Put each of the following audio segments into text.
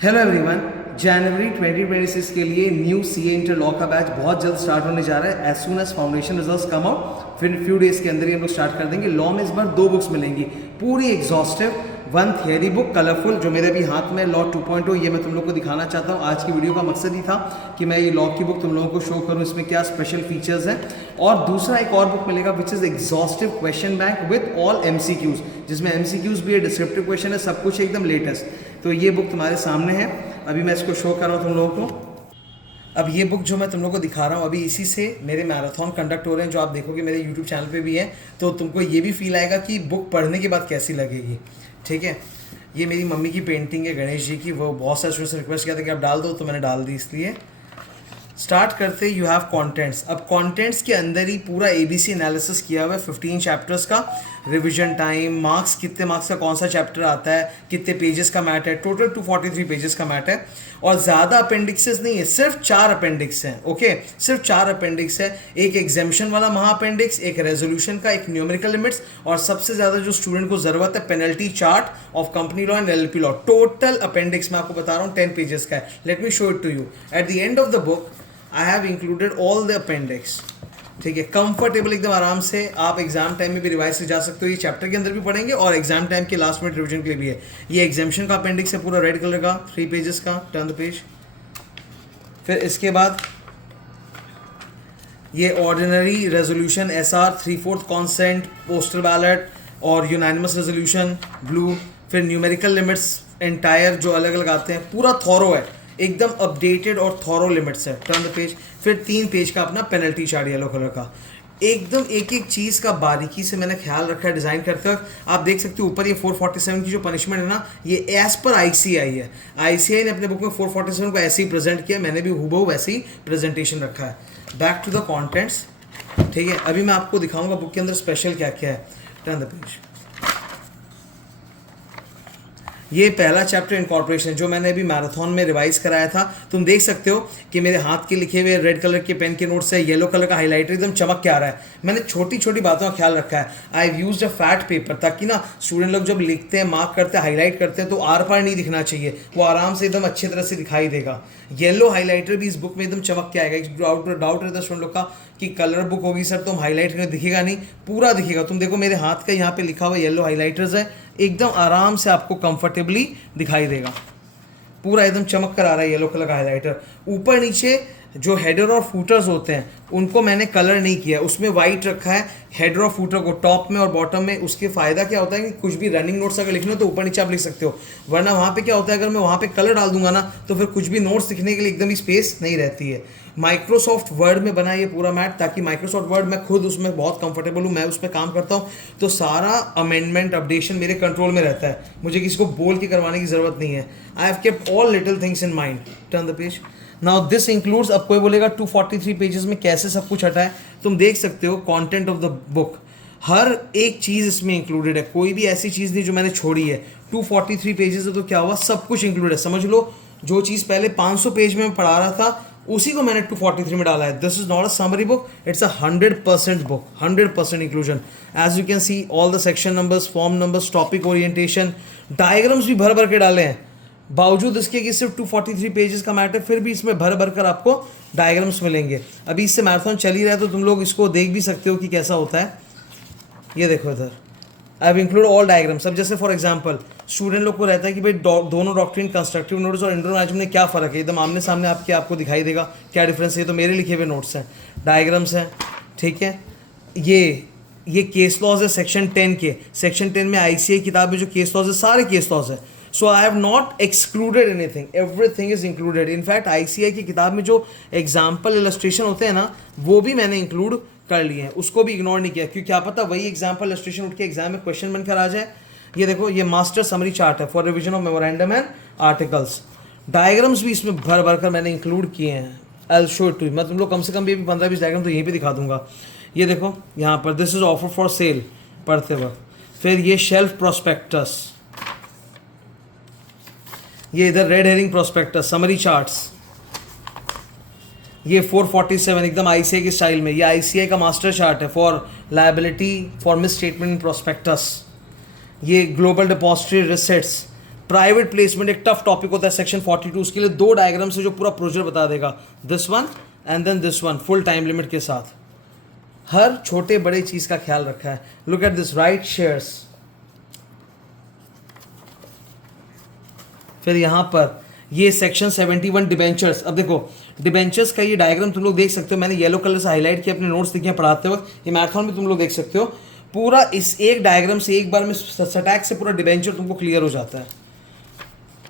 Hello everyone, जनवरी 2026 के लिए new CA inter law का बैच बहुत जल्द स्टार्ट होने जा रहा है। As soon as foundation results come out, फिर फ्यू डेज के अंदर ही हम लोग स्टार्ट कर देंगे। लॉ में इस बार 2 बुक्स मिलेंगी, पूरी exhaustive. One theory book colourful जो मेरे भी हाथ में लॉ 2.0, ये मैं तुम लोग को दिखाना चाहता हूँ। आज की वीडियो का मकसद ही था कि मैं ये लॉ की बुक तुम लोगों को शो करूँ, इसमें क्या स्पेशल फीचर्स हैं। और दूसरा एक और बुक मिलेगा which is exhaustive question bank with all MCQs, जिसमें MCQs भी है, डिस्क्रिप्टिव क्वेश्चन है, सब कुछ एकदम लेटेस्ट। तो ये बुक तुम्हारे सामने है, अभी मैं इसको शो कर रहा हूँ तुम लोगों को। अब ये बुक जो मैं तुम लोगों को दिखा रहा हूँ, अभी इसी से मेरे मैराथन कंडक्ट हो रहे हैं, जो आप देखोगे मेरे यूट्यूब चैनल पे भी है। तो तुमको ये भी फील आएगा कि बुक पढ़ने के बाद कैसी लगेगी। ठीक है, ये मेरी मम्मी की पेंटिंग है गणेश जी की, वो बहुत सारे स्टूडेंट्स ने रिक्वेस्ट किया था कि आप डाल दो, तो मैंने डाल दी। इसलिए स्टार्ट करते यू हैव कंटेंट्स। अब कंटेंट्स के अंदर ही पूरा ABC एनालिसिस किया हुआ है 15 चैप्टर्स का, रिवीजन टाइम, मार्क्स, कितने मार्क्स का कौन सा चैप्टर आता है, कितने पेजेस का मैट है, टोटल 243 पेजेस का मैट है। और ज़्यादा अपेंडिक्सेस नहीं है, सिर्फ 4 अपेंडिक्स हैं। ओके, सिर्फ 4 अपेंडिक्स है। एक एग्जामिशन वाला महा अपेंडिक्स, एक रेजोल्यूशन का, एक न्यूमेरिकल लिमिट्स, और सबसे ज़्यादा जो स्टूडेंट को ज़रूरत है penalty chart of company law and LLP law. Total appendix मैं आपको बता रहा हूँ 10 पेजेस का है। Let me show it to you. At the end of the book I have included all the appendix. ठीक है, कंफर्टेबल एकदम आराम से आप एग्जाम टाइम में भी रिवाइज से जा सकते हो। ये चैप्टर के अंदर भी पढ़ेंगे और एग्जाम टाइम के लास्ट मिनट रिवीजन के लिए भी है। ये एग्जामिशन का अपेंडिक्स है, पूरा रेड कलर का, 3 पेजेस का। Turn the page. फिर इसके बाद ये ordinary resolution, SR, 3/4 consent, postal ballot और यूनानिमस रेजोल्यूशन ब्लू। फिर न्यूमेरिकल लिमिट्स एंटायर जो अलग अलग आते हैं, पूरा थॉरो है, एकदम अपडेटेड और थॉरो लिमिट्स है। Turn the page. फिर 3 पेज का अपना पेनल्टी चार्ट येलो कलर का, एकदम एक एक चीज़ का बारीकी से मैंने ख्याल रखा है डिज़ाइन करते वक्त। आप देख सकते हो ऊपर ये 447 की जो पनिशमेंट है ना, ये एज पर ICAI है। ICAI ने अपने बुक में 447 को ऐसे ही प्रेजेंट किया, मैंने भी हूबहू वैसे ही प्रेजेंटेशन रखा है। Back to the contents. ठीक है, अभी मैं आपको दिखाऊंगा बुक के अंदर स्पेशल क्या क्या है। Turn the page. ये पहला चैप्टर इनकॉर्पोरेशन जो मैंने अभी मैराथन में रिवाइज कराया था। तुम देख सकते हो कि मेरे हाथ के लिखे हुए रेड कलर के पेन के नोट्स है, येलो कलर का हाइलाइटर एकदम चमक के आ रहा है। मैंने छोटी छोटी बातों का ख्याल रखा है। I have used a fat paper, ताकि ना स्टूडेंट लोग जब लिखते हैं, मार्क करते हैं, हाईलाइट करते हैं, तो आर पार नहीं दिखना चाहिए, वो आराम से एकदम अच्छी तरह से दिखाई देगा। येलो हाईलाइटर भी इस बुक में एकदम चमक के आएगा। एक डाउट रहता है स्टूडेंट लोग का कि कलर बुक होगी सर तो हम हाईलाइट करके दिखेगा नहीं, पूरा दिखेगा। तुम देखो मेरे हाथ का यहाँ पे लिखा हुआ येलो हाईलाइटर्स है, एकदम आराम से आपको कंफर्टेबली दिखाई देगा। पूरा एकदम चमक कर आ रहा है येलो कलर का हाईलाइटर। ऊपर नीचे जो हेडर और फूटर्स होते हैं उनको मैंने कलर नहीं किया, उसमें वाइट रखा है हेडर और फूटर को, टॉप में और बॉटम में। उसके फ़ायदा क्या होता है कि कुछ भी रनिंग नोट्स अगर लिखना हो तो ऊपर नीचे आप लिख सकते हो, वरना वहाँ पे क्या होता है अगर मैं वहाँ पे कलर डाल दूंगा ना तो फिर कुछ भी नोट्स लिखने के लिए एकदम ही स्पेस नहीं रहती है। माइक्रोसॉफ्ट वर्ड में बना ये पूरा मैट, ताकि माइक्रोसॉफ्ट वर्ड मैं खुद उसमें बहुत कंफर्टेबल हूँ, मैं उस पर काम करता हूँ, तो सारा अमेंडमेंट अपडेशन मेरे कंट्रोल में रहता है, मुझे किसी को बोल के करवाने की ज़रूरत नहीं है। I have kept all little things in mind. Turn the page. Now this includes, अब कोई बोलेगा 243 पेजेस में कैसे सब कुछ हटा है। तुम देख सकते हो कंटेंट ऑफ द बुक, हर एक चीज़ इसमें इंक्लूडेड है, कोई भी ऐसी चीज़ नहीं जो मैंने छोड़ी है। 243 पेजेस है तो क्या हुआ, सब कुछ इंक्लूडेड है। समझ लो जो चीज़ पहले 500 पेज में मैं पढ़ा रहा था उसी को मैंने 243 में डाला है। This is not a summary book, it's a 100% book, 100% inclusion. As you can see all the section numbers, form numbers, topic orientation, diagrams भी भर भर के डाले हैं। बावजूद इसके कि सिर्फ 243 पेजेस का मैटर, फिर भी इसमें भर भर कर आपको डायग्राम्स मिलेंगे। अभी इससे मैराथन चल ही रहा है तो तुम लोग इसको देख भी सकते हो कि कैसा होता है। ये देखो इधर, I have include all diagrams. अब जैसे फॉर एग्जांपल स्टूडेंट लोग को रहता है कि भाई दोनों डॉक्ट्रिन, कंस्ट्रक्टिव नोट्स और इंडोर मैनेजमेंट में क्या फ़र्क है, एकदम आमने सामने आपको दिखाई देगा क्या डिफरेंस है। तो मेरे लिखे हुए नोट्स हैं, डायग्राम्स हैं। ठीक है, ये केस लॉज है सेक्शन 10 के। सेक्शन 10 में ICAI किताब में जो केस लॉज है, सारे केस लॉज है। So I have not excluded anything, everything is included. In fact ICAI की किताब में जो एग्जाम्पल इलस्ट्रेशन होते हैं ना, वो भी मैंने इंक्लूड कर लिए हैं, उसको भी इग्नोर नहीं किया, क्योंकि क्या पता वही एग्जाम्पल इलस्ट्रेशन उठ के एग्जाम में क्वेश्चन बनकर आ जाए। ये देखो, ये मास्टर समरी चार्ट है for revision of memorandum and articles. Diagrams भी इसमें भर भर कर मैंने इंक्लूड किए हैं। I will show it to you. मैं तुम लोग कम से कम भी 15-20 डायग्राम तो यहीं पे दिखा दूंगा। ये देखो यहाँ पर, this is offer for sale पढ़ते वक्त। फिर ये शेल्फ प्रोस्पेक्टस, ये इधर red herring prospectus, summary charts. ये 447 एकदम ICAI के स्टाइल में, ये ICAI का मास्टर चार्ट है for liability for misstatement in prospectus. ये global depository receipts, private placement एक टफ टॉपिक होता है सेक्शन 42, उसके लिए 2 डायग्राम से जो पूरा प्रोसीजर बता देगा, this one and then this one, full time limit के साथ। हर छोटे बड़े चीज का ख्याल रखा है। Look at this, right shares. फिर यहां पर ये सेक्शन 71 डिबेंचर्स। अब देखो डिबेंचर्स का ये डायग्राम तुम लोग देख सकते हो, मैंने येलो कलर से हाईलाइट किया, अपने नोट्स लिखे पढ़ाते वक्त, ये मैराथन में तुम लोग देख सकते हो। पूरा इस एक डायग्राम से एक बार में सटैक से पूरा डिबेंचर तुमको क्लियर हो जाता है।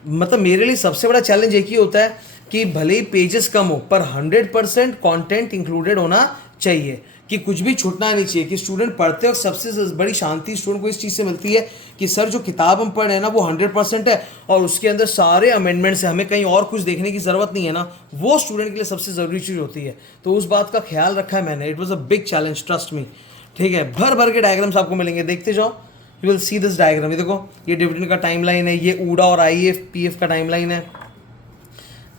मतलब मेरे लिए सबसे बड़ा चैलेंज एक ही होता है कि भले ही पेजेस कम हो पर 100% कंटेंट इंक्लूडेड होना चाहिए, कि कुछ भी छूटना नहीं चाहिए, कि स्टूडेंट पढ़ते वक्त सबसे बड़ी शांति स्टूडेंट को इस चीज़ से मिलती है कि सर जो किताब हम पढ़ रहे हैं ना वो 100% है और उसके अंदर सारे अमेंडमेंट्स हैं, हमें कहीं और कुछ देखने की ज़रूरत नहीं है ना, वो स्टूडेंट के लिए सबसे ज़रूरी चीज़ होती है। तो उस बात का ख्याल रखा है मैंने। It was a big challenge, trust me. ठीक है, भर भर के डायग्राम्स आपको मिलेंगे, देखते जाओ, you will see this diagram. ये देखो, ये डिविडेंड का टाइमलाइन है, ये ऊडा और आईएफ पीएफ का टाइमलाइन है।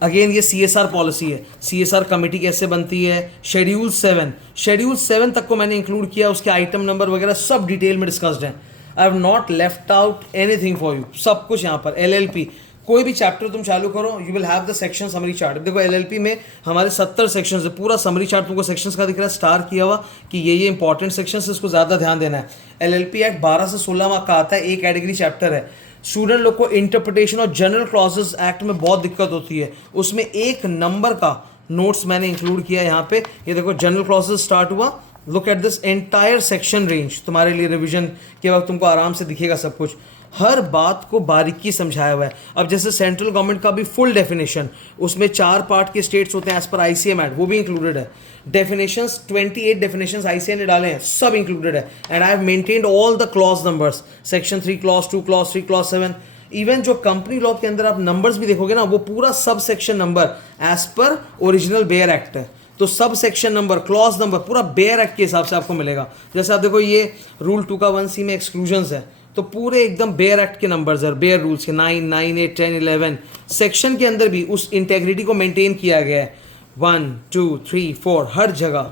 अगेन ये सीएसआर पॉलिसी है, सीएसआर कमेटी कैसे बनती है। शेड्यूल 7 तक को मैंने इंक्लूड किया, उसके आइटम नंबर वगैरह सब डिटेल में डिस्कस्ड है। आई have not left out anything for you, सब कुछ यहाँ पर। एलएलपी कोई भी चैप्टर तुम चालू करो, you will have the section summary chart. देखो एलएलपी में हमारे 70 सेक्शंस है, पूरा समरी चार्ट तुमको सेक्शंस का दिख रहा है, स्टार किया हुआ कि ये इंपॉर्टेंट सेक्शंस, इसको ज़्यादा ध्यान देना है। एलएलपी एक्ट 12 से 16 मार्क का आता है, एक कैटेगरी चैप्टर है। स्टूडेंट लोग को इंटरप्रिटेशन और जनरल क्लॉजेस एक्ट में बहुत दिक्कत होती है, उसमें 1 नंबर का नोट्स मैंने इंक्लूड किया यहाँ पे। ये देखो जनरल क्लॉजेस स्टार्ट हुआ, look at this entire section range, तुम्हारे लिए रिवीजन के वक्त तुमको आराम से दिखेगा सब कुछ, हर बात को बारीकी समझाया हुआ है। अब जैसे सेंट्रल गवर्नमेंट का भी फुल डेफिनेशन, उसमें 4 पार्ट के स्टेट्स होते हैं एज पर आईसीएम एक्ट, वो भी इंक्लूडेड है। डेफिनेशंस 28 डेफिनेशंस आईसीएम ने डाले हैं, सब इंक्लूडेड है। And I have maintained all the clause numbers, section 3 clause 2 clause 3 clause 7। Even जो कंपनी लॉ के अंदर आप नंबर्स भी देखोगे ना, वो पूरा sub section number as per original bare act है। तो sub section number, clause number पूरा बेयर एक्ट के हिसाब से आपको मिलेगा। जैसे आप देखो ये रूल 2 का 1C में एक्सक्लूजन्स है, तो पूरे एकदम बेयर एक्ट के नंबर्स है, बेयर रूल्स के 9, 9, 8, 10, 11। सेक्शन के अंदर भी उस इंटेग्रिटी को मेंटेन किया गया है, 1, 2, 3, 4 हर जगह।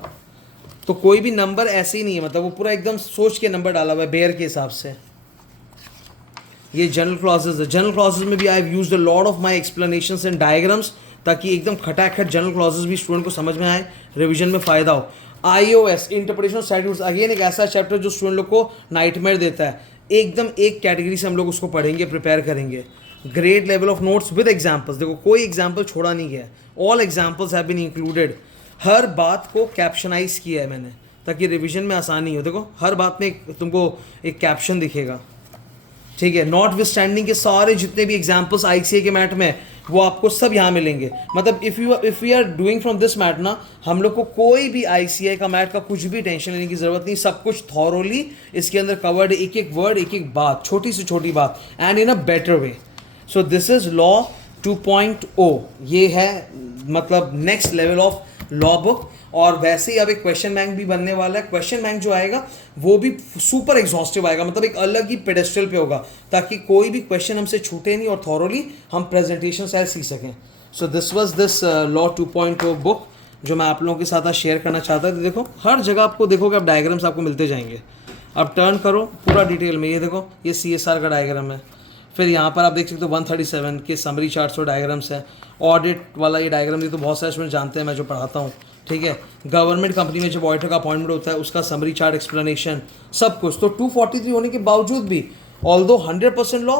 तो कोई भी नंबर ऐसे ही नहीं है, मतलब वो पूरा एकदम सोच के नंबर डाला हुआ है बेयर के हिसाब से। ये जनरल क्लॉजेज है, जनरल क्लॉजेज में भी I have used a lot of my explanations and diagrams, ताकि एकदम खटाखट जनरल क्लॉजेज भी स्टूडेंट को समझ में आए, रिवीजन में फ़ायदा हो। IOS इंटरप्रिटेशन स्टैट्यूट्स, अगेन एक ऐसा चैप्टर जो स्टूडेंट लोग को नाइटमेयर देता है, एकदम एक कैटेगरी से हम लोग उसको पढ़ेंगे, प्रिपेयर करेंगे। Grade level of notes with examples, देखो कोई एग्जाम्पल छोड़ा नहीं गया, all examples have been included. हर बात को कैप्शनाइज किया है मैंने, ताकि रिवीजन में आसानी हो। देखो हर बात में तुमको एक कैप्शन दिखेगा, ठीक है। नॉट विद स्टैंडिंग के सारे जितने भी एग्जाम्पल्स आईसीए के मैट में, वो आपको सब यहाँ मिलेंगे। मतलब if we are doing from this mat ना, हम लोग को कोई भी आईसीआई का मैट का कुछ भी टेंशन लेने की ज़रूरत नहीं, सब कुछ थॉरोली इसके अंदर कवर्ड, एक एक वर्ड, एक एक बात, छोटी से छोटी बात, and in a better way. So this is law 2.0, ये है मतलब next level of law book. और वैसे ही अब एक क्वेश्चन बैंक भी बनने वाला है। क्वेश्चन बैंक जो आएगा वो भी सुपर एग्जॉस्टिव आएगा, मतलब एक अलग ही पेडेस्टल पे होगा, ताकि कोई भी क्वेश्चन हमसे छूटे नहीं और थॉरोली हम प्रेजेंटेशन शायद सीख सकें। So this was this law 2.0 book जो मैं आप लोगों के साथ शेयर करना चाहता था। देखो हर जगह आपको देखोगे, अब डायग्राम्स आपको मिलते जाएंगे। अब टर्न करो पूरा डिटेल में, ये देखो ये CSR का डायग्राम है। फिर यहाँ पर आप देख सकते हो 137 के समरी चार्ट्स और डायग्राम्स हैं। ऑडिट वाला ये डायग्राम ये तो बहुत सारे स्टूडेंट जानते हैं, मैं जो पढ़ाता हूँ, ठीक है। गवर्नमेंट कंपनी में जब ऑडिटर का अपॉइंटमेंट होता है उसका समरी चार्ट, एक्सप्लेनेशन, सब कुछ। तो 243 होने के बावजूद भी, although 100% law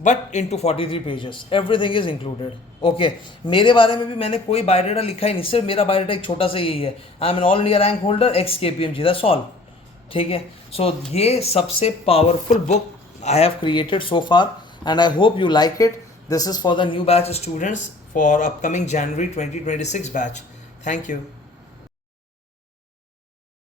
but in 243 pages, everything is included. Okay, मेरे बारे में भी मैंने कोई बायोडाटा लिखा ही नहीं, सिर्फ मेरा बायोडाटा एक छोटा सा यही है, I am an all India rank holder, ex KPMG, that's all, ठीक है। सो ये सबसे powerful book I have created so far and I hope you like it. This is for the new batch students for upcoming January 2026 batch. Thank you.